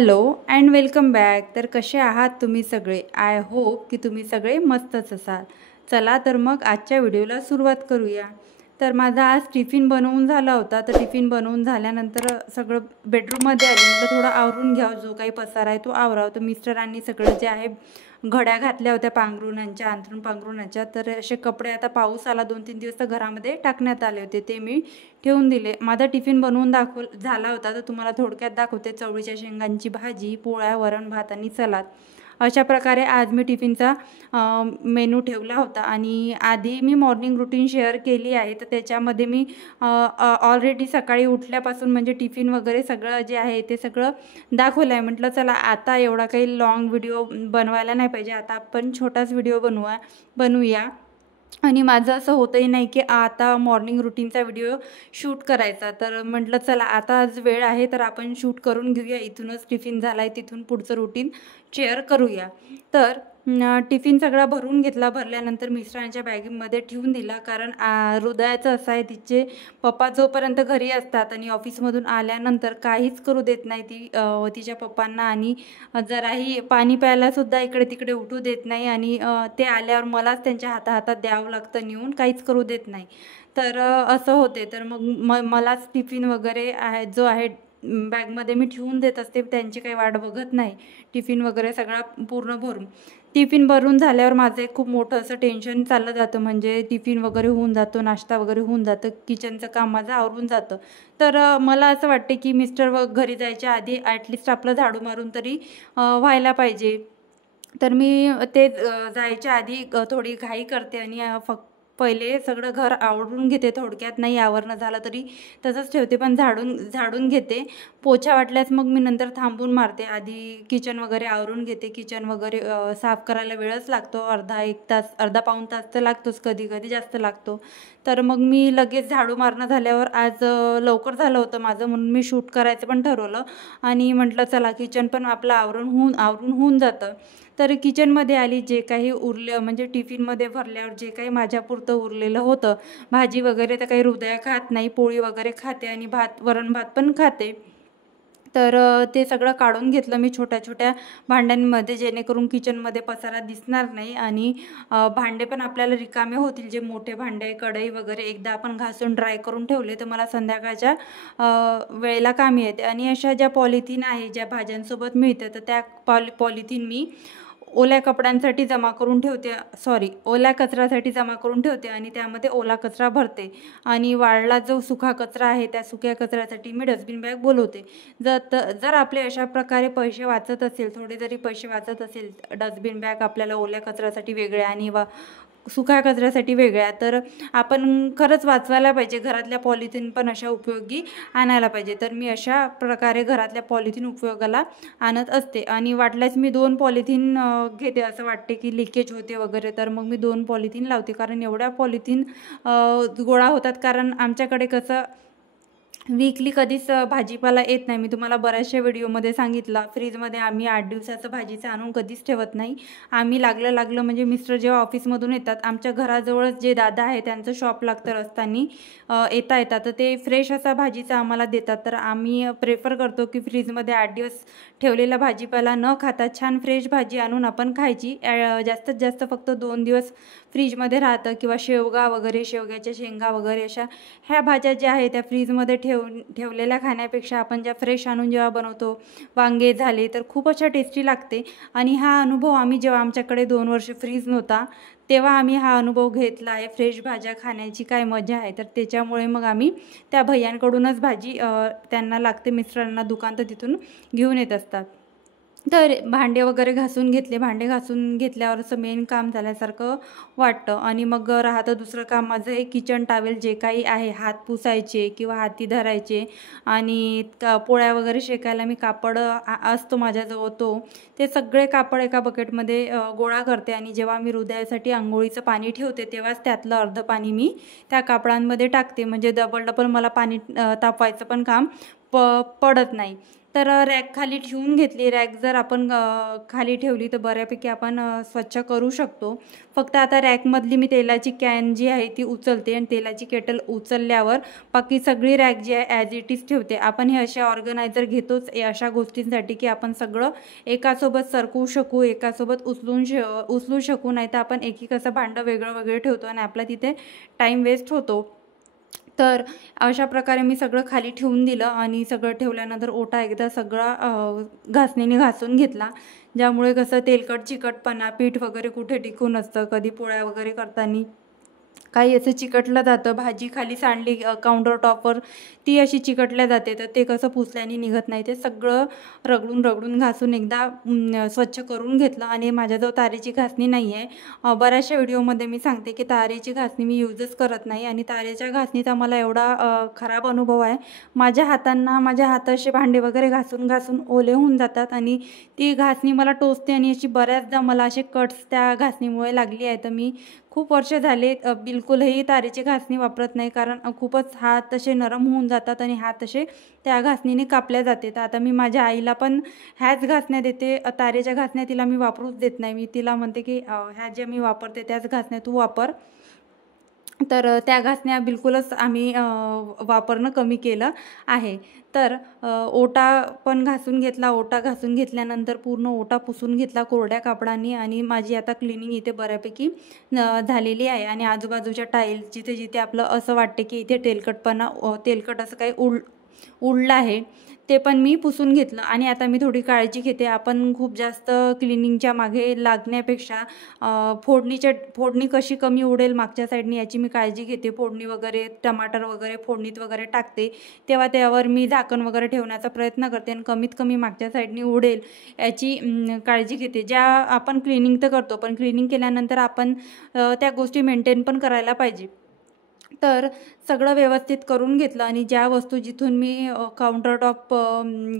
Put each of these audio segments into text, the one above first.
Hello and welcome back. तर कसे आहात तुम्ही सगळे? आय होप की तुम्ही सगळे मस्तच असाल. चला तर मग आजच्या व्हिडिओला सुरुवात करूया. तर माझा आज टिफिन बनवून झाला होता. तर टिफिन बनवून झाल्यानंतर सगळं बेडरूममध्ये आले. म्हटलं थोडं आवरून घ्यावं, जो काही पसारा आहे तो आवरावं. तर मिस्टरांनी सगळं जे आहे घड्या घातल्या होत्या पांघरुणांच्या, अंथरूण पांघरुणाच्या. तर असे कपडे आता पाऊस आला 2-3 दिवस तर घरामध्ये टाकण्यात आले होते, ते मी ठेवून दिले. माझा टिफिन बनवून झाला होता. तर तुम्हाला थोडक्यात दाखवते. चवळीच्या शेंगांची भाजी, पोळ्या, वरण भात आणि सलाद. अशा प्रकारे आज मी टिफिनचा मेनू ठेवला होता. आणि आधी मी मॉर्निंग रुटीन शेअर केली आहे. तर त्याच्यामध्ये मी ऑलरेडी सकाळी उठल्यापासून म्हणजे टिफिन वगैरे सगळं जे आहे ते सगळं दाखवलं आहे. म्हटलं चला आता एवढा काही लाँग व्हिडिओ बनवायला नाही पाहिजे, आता आपण छोटाच व्हिडिओ बनवूया. आणि माझं असं होतंही नाही की आता मॉर्निंग रुटीनचा व्हिडिओ शूट करायचा. तर म्हटलं चला आता आज वेळ आहे तर आपण शूट करून घेऊया. इथूनच टिफिन झाला आहे, तिथून पुढचं रुटीन शेअर करूया. तर टिफिन सगळा भरून घेतला. भरल्यानंतर मिस्टरांच्या बॅगेमध्ये ठेवून दिला. कारण हृदयाचं असं आहे, तिचे पप्पा जोपर्यंत घरी असतात आणि ऑफिसमधून आल्यानंतर काहीच करू देत नाही ती तिच्या पप्पांना. आणि जराही पाणी प्यायलासुद्धा इकडे तिकडे उठू देत नाही. आणि ते आल्यावर मलाच त्यांच्या हातात द्यावं लागतं नेऊन, काहीच करू देत नाही. तर असं होते. तर मग मलाच टिफिन वगैरे जो आहे बॅगमध्ये मी ठेवून देत असते. त्यांची काही वाट बघत नाही. टिफिन वगैरे सगळा पूर्ण भरून टिफिन भरून झाल्यावर माझं एक खूप मोठं असं टेन्शन चाललं जातं. म्हणजे टिफिन वगैरे होऊन जातो, नाश्ता वगैरे होऊन जातं, किचनचं काम माझं आवरून जातं. तर मला असं वाटते की मिस्टर घरी जायच्या आधी ॲटलिस्ट आपलं झाडू मारून तरी व्हायला पाहिजे. तर मी ते जायच्या आधी थोडी घाई करते आणि पहिले सगळं घर आवरून घेते. थोडक्यात नाही आवरणं झालं तरी तसंच ठेवते, पण झाडून घेते. पोछा वाटल्यास मग मी नंतर थांबून मारते. आधी किचन वगैरे आवरून घेते. किचन वगैरे साफ करायला वेळच लागतो, अर्धा पाऊण तास तर लागतोच, कधी कधी जास्त लागतो. तर मग मी लगेच झाडू मारणं झाल्यावर आज लवकर झालं होतं माझं, म्हणून मी शूट करायचं पण ठरवलं. आणि म्हटलं चला किचन पण आपलं आवरून होऊन जातं. तर किचनमध्ये आली. जे काही उरलं म्हणजे टिफिनमध्ये भरल्यावर जे काही माझ्यापुरतं उरलेलं होतं, भाजी वगैरे तर काही हृदय खात नाही, पोळी वगैरे खाते आणि वरण भात पण खाते. तर ते सगळं काढून घेतलं मी छोट्या छोट्या भांड्यांमध्ये, जेणेकरून किचनमध्ये पसारा दिसणार नाही. आणि भांडे पण आपल्याला रिकामे होतील. जे मोठे भांडे, कढई वगैरे एकदा आपण घासून ड्राय करून ठेवले तर मला संध्याकाळच्या वेळेला कामी येते. आणि अशा ज्या पॉलिथिन आहे, ज्या भाज्यांसोबत मिळतं, तर त्या पॉलिथिन मी ओल्या कपड्यांसाठी जमा करून ठेवते, ओल्या कचऱ्यासाठी जमा करून ठेवते. आणि त्यामध्ये ओला कचरा भरते. आणि वाळला जो सुका कचरा आहे, त्या सुक्या कचऱ्यासाठी मी डस्टबिन बॅग बोलवते. जर आपले अशा प्रकारे पैसे वाचत असेल, थोडे जरी पैसे वाचत असेल, डस्टबिन बॅग आपल्याला ओल्या कचऱ्यासाठी वेगळ्या आणि सुक्या कचऱ्यासाठी वेगळ्या, तर आपण खरंच वाचवायला पाहिजे. घरातल्या पॉलिथिन पण अशा उपयोगी आणायला पाहिजे. तर मी अशा प्रकारे घरातल्या पॉलिथिन उपयोगाला आणत असते. आणि वाटल्यास मी 2 पॉलिथिन घेते. असं वाटते की लिकेज होते वगैरे, तर मग मी 2 पॉलिथिन लावते. कारण एवढ्या पॉलिथिन गोळा होतात. कारण आमच्याकडे कसं वीकली कधीच भाजीपाला येत नाही. मी तुम्हाला बऱ्याचशा व्हिडिओमध्ये सांगितलं, फ्रीजमध्ये आम्ही 8 दिवसाचं भाजीचं आणून कधीच ठेवत नाही. आम्ही लागलं म्हणजे मिस्टर जेव्हा ऑफिसमधून येतात, आमच्या घराजवळच जे दादा आहे त्यांचं शॉप लागतं रस्त्यानी येता तर ते फ्रेश असा भाजीचा आम्हाला देतात. तर आम्ही प्रेफर करतो की फ्रीजमध्ये 8 दिवस ठेवलेला भाजीपाला न खाता छान फ्रेश भाजी आणून आपण खायची. जास्तीत जास्त फक्त 2 दिवस फ्रीजमध्ये राहतं. किंवा शेवगा वगैरे, शेवग्याच्या शेंगा वगैरे, अशा ह्या भाज्या ज्या आहेत त्या फ्रीजमध्ये ठेवलेल्या खाण्यापेक्षा आपण ज्या फ्रेश आणून जेव्हा बनवतो, वांगे झाले, तर खूप अशा टेस्टी लागते. आणि हा अनुभव आम्ही जेव्हा आमच्याकडे 2 वर्ष फ्रीज नव्हता तेव्हा आम्ही हा अनुभव घेतला आहे. फ्रेश भाज्या खाण्याची काय मजा आहे. तर त्याच्यामुळे मग आम्ही त्या भैयांकडूनच भाजी त्यांना लागते, मिस्टरांना दुकान, तर तिथून घेऊन येत असतात. तर भांडे वगैरे घासून घेतले. भांडे घासून घेतल्यावर असं मेन काम झाल्यासारखं वाटतं. आणि मग राहतं दुसरं काम माझं, हे किचन टावेल जे काही आहे, हात पुसायचे किंवा हाती धरायचे. आणि पोळ्या वगैरे शेकायला मी कापड असतो माझ्याजवळ, ते सगळे कापड एका बकेटमध्ये गोळा करते. आणि जेव्हा मी हृदयासाठी आंघोळीचं पाणी ठेवते तेव्हाच त्यातलं अर्ध पाणी मी त्या कापडांमध्ये टाकते. म्हणजे डबल मला पाणी तापवायचं पण काम पडत नाही. तर रॅक खाली ठेवून घेतली. रॅक जर आपण खाली ठेवली तर बऱ्यापैकी आपण स्वच्छ करू शकतो. फक्त आता रॅकमधली मी तेलाची कॅन जी आहे ती उचलते आणि तेलाची केटल उचलल्यावर बाकी सगळी रॅक जी आहे ॲज इट इज ठेवते. आपण हे असे ऑर्गनायझर घेतोच अशा गोष्टींसाठी की आपण सगळं एकासोबत सरकवू शकू, एकासोबत उचलू शकू. नाही तर आपण एक असं भांडं वेगळं वेगळं ठेवतो आणि आपला तिथे टाईम वेस्ट होतो. तर अशा प्रकारे मी सगळं खाली ठेवून दिलं आणि सगळं ठेवल्यानंतर ओटा एकदा सगळा घासणीने घासून घेतला. ज्यामुळे कसं तेलकट चिकटपणा, पीठ वगैरे कुठे टिकून असतं, कधी पोळ्या वगैरे करताना काही असं चिकटलं जातं. भाजी खाली सांडली काउंटर टॉपवर ती अशी चिकटल्या जाते, तर ते कसं पुसल्याने निघत नाही. ते सगळं रगडून घासून एकदा स्वच्छ करून घेतलं. आणि माझ्याजवळ तारेची घासणी नाही आहे. बऱ्याचशा व्हिडिओमध्ये मी सांगते की तारेची घासणी मी यूजच करत नाही आणि तारेच्या घासणीचा मला एवढा खराब अनुभव आहे. माझ्या हाताचे भांडे वगैरे घासून ओले होऊन जातात आणि ती घासणी मला टोचते आणि अशी बऱ्याचदा मला असे कट्स त्या घासणीमुळे लागली आहे. तर मी खूप वर्ष झाले बिलकुलही तारेची घासणी वापरत नाही, कारण खूपच हात तसे नरम होऊन जातात आणि हात तसे त्या घासणीने कापल्या जाते. तर आता मी माझ्या आईला पण ह्याच घासण्या देते. तारेच्या घासण्या तिला मी वापरूच देत नाही. मी तिला म्हणते की ह्या ज्या मी वापरते त्याच घासण्या तू वापर. तर त्या घासण्या बिलकुलच आम्ही वापरणं कमी केलं आहे. तर ओटा पण घासून घेतला. ओटा घासून घेतल्यानंतर पूर्ण ओटा पुसून घेतला कोरड्या कापडाने आणि माझी आता क्लिनिंग इथे बऱ्यापैकी झालेली आहे. आणि आजूबाजूच्या टाईल्स जिथे जिथे आपलं असं वाटते की इथे तेलकट असं काही उडलं आहे ते पण मी पुसून घेतलं. आणि आता मी थोडी काळजी घेते. आपण खूप जास्त क्लिनिंगच्या मागे लागण्यापेक्षा फोडणी कशी कमी उडेल मागच्या साईडनी याची मी काळजी घेते. फोडणी वगैरे टमाटर वगैरे फोडणीत वगैरे टाकते तेव्हा त्यावर मी झाकण वगैरे ठेवण्याचा प्रयत्न करते आणि कमीत कमी मागच्या साईडनी उडेल याची काळजी घेते. ज्या आपण क्लिनिंग तर करतो, पण क्लिनिंग केल्यानंतर आपण त्या गोष्टी मेंटेन पण करायला पाहिजे. तर सगळं व्यवस्थित करून घेतलं आणि ज्या वस्तू जिथून मी काउंटर टॉप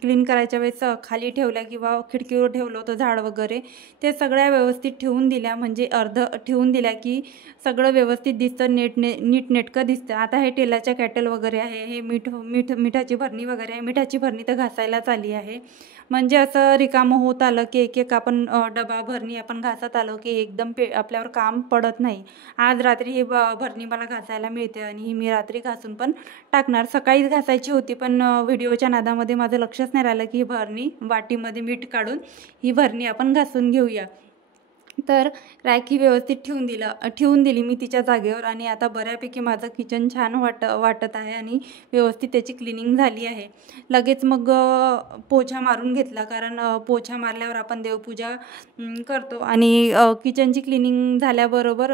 क्लीन करायच्या वेळेस खाली ठेवल्या किंवा खिडकीवर ठेवलं होतं झाड वगैरे, ते सगळ्या व्यवस्थित ठेवून दिल्या. म्हणजे अर्ध ठेवून दिल्या की सगळं व्यवस्थित दिसतं, नीटनेटकं दिसतं. आता हे तेलाच्या कॅटल वगैरे आहे, हे मिठाची भरणी वगैरे आहे. मिठाची भरणी तर घासायलाच आली आहे. म्हणजे असं रिकामं होत आलं की एक आपण डबा भरणी आपण घासत आलो की एकदम आपल्यावर काम पडत नाही. आज रात्री ही भरणी मला घासायला मिळते आणि ही मी रात्री घासून पण टाकणार. सकाळीच घासायची होती पण व्हिडिओच्या नादामध्ये माझं लक्षच नाही राहिलं की ही भरणी वाटीमध्ये मीठ काढून ही भरणी आपण घासून घेऊया. तर रॅक ही व्यवस्थित ठेवून दिली मी तिच्या जागेवर. आणि आता बऱ्यापैकी माझं किचन छान वाटत आहे आणि व्यवस्थित त्याची क्लिनिंग झाली आहे. लगेच मग पोछा मारून घेतला, कारण पोछा मारल्यावर आपण देवपूजा करतो. आणि किचनची क्लिनिंग झाल्याबरोबर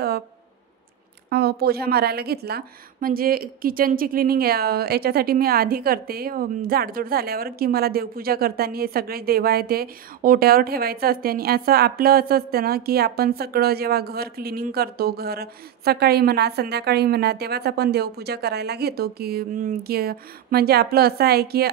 पोछा मारायला घेतला. म्हणजे किचनची क्लिनिंग याच्यासाठी मी आधी करते झाडझूड झाल्यावर, की मला देवपूजा करताना हे सगळे देव आहे ते ओट्यावर ठेवायचं असते. आणि आपलं असं असतं ना की आपण सगळं जेव्हा घर क्लिनिंग करतो, घर सकाळी म्हणा संध्याकाळी म्हणा, तेव्हाच आपण देवपूजा करायला घेतो. की म्हणजे आपलं असं आहे की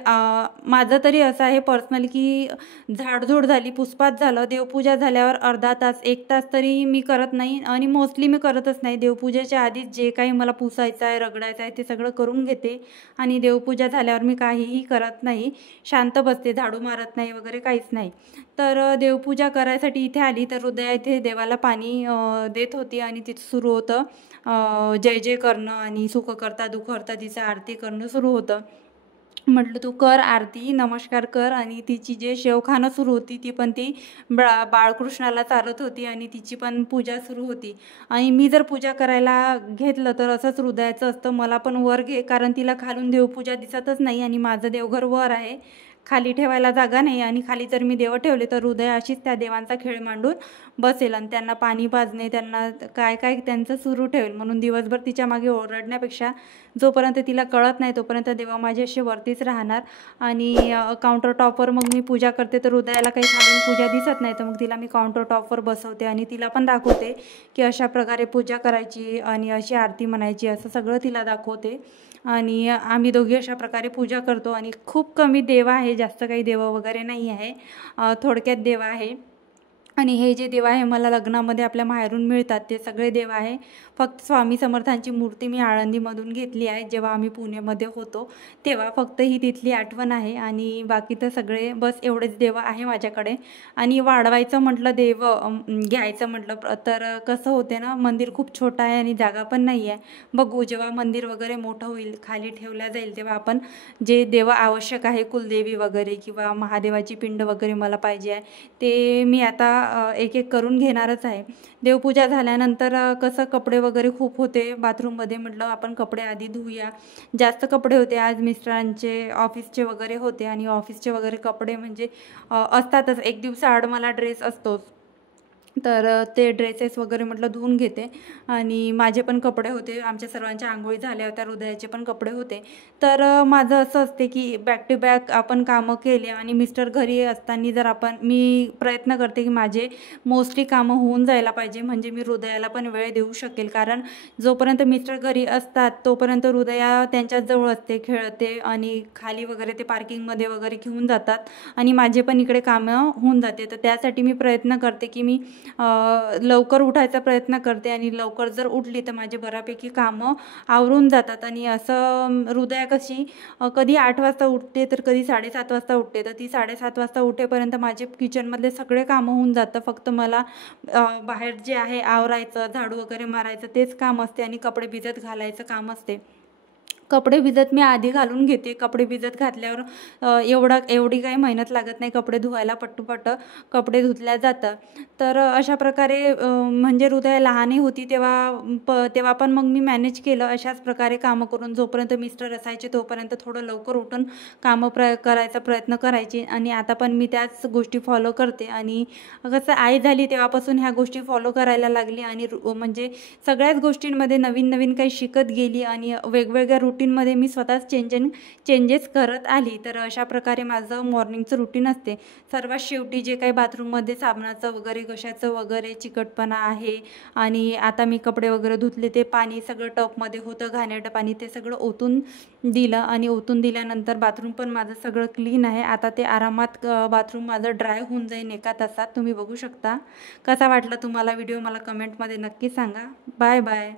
माझं तरी असं आहे पर्सनली की झाडझूड झाली, पुसपास झालं, देवपूजा झाल्यावर अर्धा तास 1 तास तरी मी करत नाही. आणि मोस्टली मी करतच नाही. देवपूजेच्या आधीच जे काही मला पुसायचं आहे रगडायचं आहे ते सगळं करून घेते. आणि देवपूजा झाल्यावर मी काहीही करत नाही, शांत बसते, झाडू मारत नाही वगैरे काहीच नाही. तर देवपूजा करायसाठी इथे आली तर हृदया इथे देवाला पाणी देत होती आणि तिथं सुरू होतं जय जय करणं आणि सुख करता दुःख करता तिचं आरती करणं सुरू होतं. म्हटलं तू कर आरती, नमस्कार कर. आणि तिची जे शेवखानं सुरू होती ती पण ती बाळकृष्णाला चालत होती आणि तिची पण पूजा सुरू होती. आणि मी जर पूजा करायला घेतलं तर असंच हृदयाचं असतं, मला पण वर घे, कारण तिला खालून देवपूजा दिसतच नाही आणि माझं देवघर वर आहे, खाली ठेवायला जागा नाही. आणि खाली जर मी देव ठेवले तर हृदय अशीच त्या देवांचा खेळ मांडून बसेल आणि त्यांना पाणी पाजणे, त्यांना काय काय त्यांचं सुरू ठेवेल. म्हणून दिवसभर तिच्या मागे ओरडण्यापेक्षा जोपर्यंत तिला कळत नाही तोपर्यंत देवा माझी अशी वरतीच राहणार. आणि काउंटर टॉपवर मग मी पूजा करते तर हृदयाला काही खालून पूजा दिसत नाही, तर मग तिला मी काउंटर टॉपवर बसवते आणि तिला पण दाखवते की अशा प्रकारे पूजा करायची आणि अशी आरती म्हणायची, असं सगळं तिला दाखवते. आणि आम्ही दोघी अशा प्रकारे पूजा करतो. आणि खूप कमी देव आहे, जास्त काही देव वगैरे नाही आहे, थोडक्यात देव आहे. आणि हे जे देव आहे मला लग्नामध्ये आपल्या माहेरून मिळतात ते सगळे देव आहे. फक्त स्वामी समर्थांची मूर्ती मी आळंदीमधून घेतली आहे. जेव्हा आम्ही पुण्यामध्ये होतो तेव्हा फक्त ही तिथली आठवण आहे आणि बाकी तर सगळे बस एवढेच देव आहे माझ्याकडे. आणि वाढवायचं म्हटलं देव घ्यायचं म्हटलं तर कसं होते ना, मंदिर खूप छोटं आहे आणि जागा पण नाही आहे. बघू जेव्हा मंदिर वगैरे मोठं होईल, खाली ठेवल्या जाईल, तेव्हा आपण जे देव आवश्यक आहे, कुलदेवी वगैरे किंवा महादेवाची पिंड वगैरे मला पाहिजे आहे, ते मी आता एक एक करून घेणारच आहे. देवपूजा झाल्यानंतर कसं कपडे वगैरे खूप होते बाथरूममध्ये, म्हटलं आपण कपडे आधी धुऊया. जास्त कपडे होते आज, मिस्टरांचे ऑफिसचे वगैरे होते आणि ऑफिसचे वगैरे कपडे म्हणजे असतातच, एक दिवसाआड मला ड्रेस असतोच. तर ते ड्रेसेस वगैरे म्हटलं धुवून घेते. आणि माझे पण कपडे होते, आमच्या सर्वांच्या आंघोळी झाल्या होत्या, हृदयाचे पण कपडे होते. तर माझं असं असते की बॅक टू बॅक आपण कामं केले आणि मिस्टर घरी असताना जर मी प्रयत्न करते की माझे मोस्टली कामं होऊन जायला पाहिजे, म्हणजे मी हृदयाला पण वेळ देऊ शकेल. कारण जोपर्यंत मिस्टर घरी असतात तोपर्यंत हृदया त्यांच्याजवळ असते, खेळते आणि खाली वगैरे ते पार्किंगमध्ये वगैरे घेऊन जातात आणि माझे पण इकडे कामं होऊन जाते. तर त्यासाठी मी प्रयत्न करते की मी लवकर उठायचा प्रयत्न करते आणि लवकर जर उठली तर माझे बऱ्यापैकी कामं आवरून जातात. आणि असं हृदया कशी कधी 8 वाजता उठते तर कधी 7:30 वाजता उठते, तर ती 7:30 वाजता उठेपर्यंत माझे किचनमधले सगळे कामं होऊन जातं. फक्त मला बाहेर जे आहे आवरायचं, झाडू वगैरे मारायचं तेच काम असते आणि कपडे भिजत घालायचं काम असते. कपडे भिजत मी आधी घालून घेते. कपडे भिजत घातल्यावर एवढी काही मेहनत लागत नाही, कपडे धुवायला पट्टुपट्ट कपडे धुतल्या जातं. तर अशा प्रकारे म्हणजे हृदया लहानही होती तेव्हा पण मग मी मॅनेज केलं अशाच प्रकारे कामं करून. जोपर्यंत मिस्टर असायचे तोपर्यंत थोडं लवकर उठून कामं करायचा प्रयत्न करायची आणि आता पण मी त्याच गोष्टी फॉलो करते. आणि कसं आई झाली तेव्हापासून ह्या गोष्टी फॉलो करायला लागली आणि म्हणजे सगळ्याच गोष्टींमध्ये नवीन नवीन काही शिकत गेली आणि वेगवेगळ्या रुटीनमध्ये मी स्वतःच चेंजेस करत आली. तर अशा प्रकारे माझं मॉर्निंगचं रुटीन असते. सर्वात शेवटी जे काही बाथरूममध्ये साबणाचं वगैरे कशाचं वगैरे चिकटपणा आहे आणि आता मी कपडे वगैरे धुतले, ते पाणी सगळं टपमध्ये होतं घाणेरडं पाणी, ते सगळं ओतून दिलं आणि ओतून दिल्यानंतर बाथरूम पण माझं सगळं क्लीन आहे. आता ते आरामात बाथरूम माझं ड्राय होऊन जाईल 1 तासात. तुम्ही बघू शकता. कसा वाटला तुम्हाला व्हिडिओ मला कमेंटमध्ये नक्की सांगा. Bye bye.